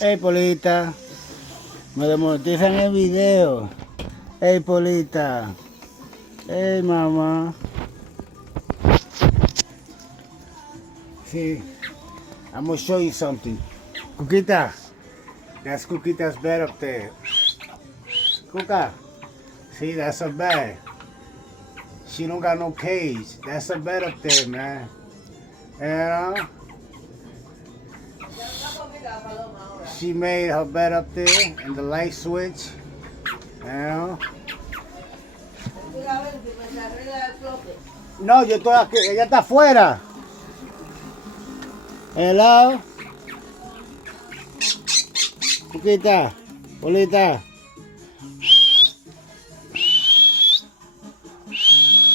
Hey, Polita. Me demonetizan el video. Hey, Polita. Hey, mamá. See, I'm gonna show you something. Cuquita. That's Cuquita's bed up there. Cuca. See, that's her bed. She don't got no cage. That's her bed up there, man. You know? She made her bed up there and the light switch. You know? No, yo estoy aquí. Ella está afuera. Hello? Cuquita, Polita.